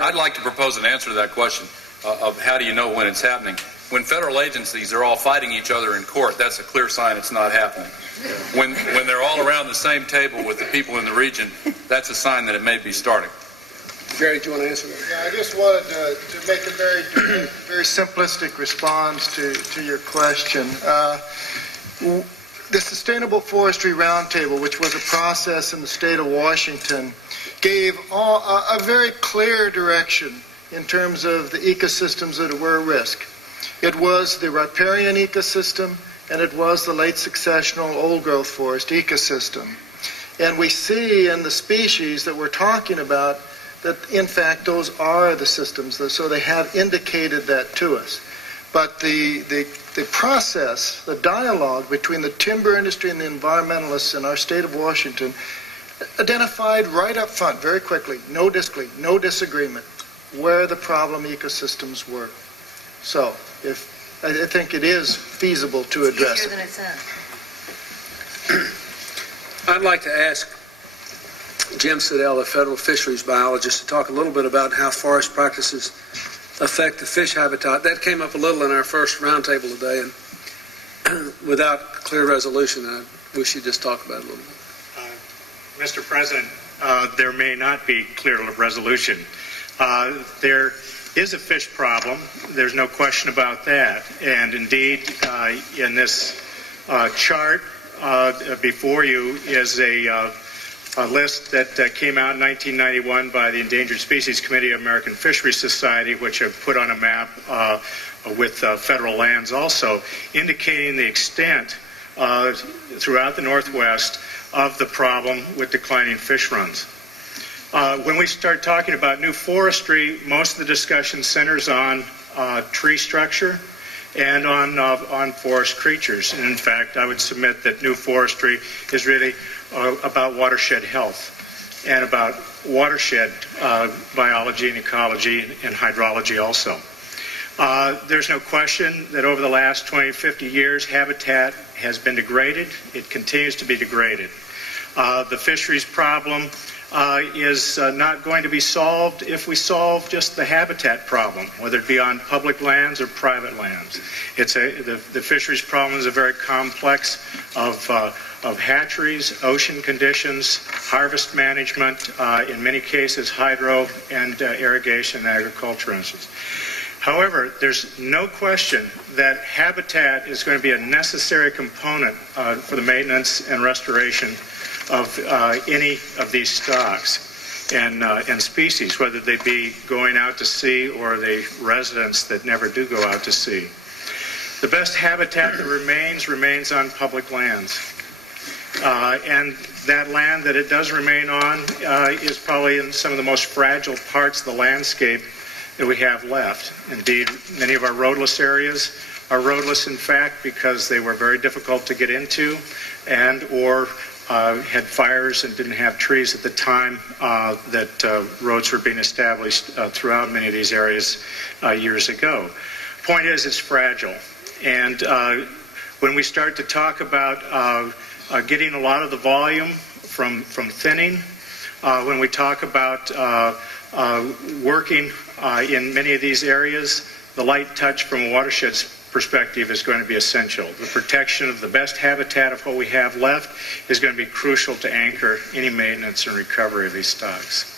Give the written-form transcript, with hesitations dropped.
I'd like to propose an answer to that question of how do you know when it's happening. When federal agencies are all fighting each other in court, that's a clear sign it's not happening. When they're all around the same table with the people in the region, that's a sign that it may be starting. Jerry, do you want to answer that? Yeah, I just wanted to make a very simplistic response to your question. The Sustainable Forestry Roundtable, which was a process in the state of Washington, gave a very clear direction in terms of the ecosystems that were at risk. It was the riparian ecosystem, and it was the late successional old-growth forest ecosystem. And we see in the species that we're talking about that, in fact, those are the systems, so they have indicated that to us. But the process, the dialogue between the timber industry and the environmentalists in our state of Washington identified right up front, very quickly, no disagreement, where the problem ecosystems were. So, I think it is feasible to address it. Easier than it sounds. I'd like to ask Jim Sedell, a federal fisheries biologist, to talk a little bit about how forest practices affect the fish habitat. That came up a little in our first roundtable today, and without clear resolution, I wish you'd just talk about it a little bit. Mr. President, there may not be clear resolution. There is a fish problem. There's no question about that. And indeed, in this chart before you is a list that came out in 1991 by the Endangered Species Committee of American Fisheries Society, which have put on a map with federal lands also, indicating the extent throughout the Northwest of the problem with declining fish runs. When we start talking about new forestry, most of the discussion centers on tree structure and on forest creatures. And in fact, I would submit that new forestry is really about watershed health and about watershed biology and ecology and hydrology also. There's no question that over the last 20, 50 years, habitat has been degraded. It continues to be degraded. The fisheries problem is not going to be solved if we solve just the habitat problem, whether it be on public lands or private lands. The fisheries problem is a very complex of hatcheries, ocean conditions, harvest management, in many cases hydro and irrigation and agriculture instances. However, there's no question that habitat is going to be a necessary component for the maintenance and restoration of any of these stocks and species, whether they be going out to sea or the residents that never do go out to sea. The best habitat that remains on public lands. And that land that it does remain on is probably in some of the most fragile parts of the landscape that we have left. Indeed, many of our roadless areas are roadless, in fact, because they were very difficult to get into and or had fires and didn't have trees at the time that roads were being established throughout many of these areas years ago. Point is, it's fragile. And when we start to talk about getting a lot of the volume from thinning, when we talk about working in many of these areas, the light touch from a watershed perspective is going to be essential. The protection of the best habitat of what we have left is going to be crucial to anchor any maintenance and recovery of these stocks.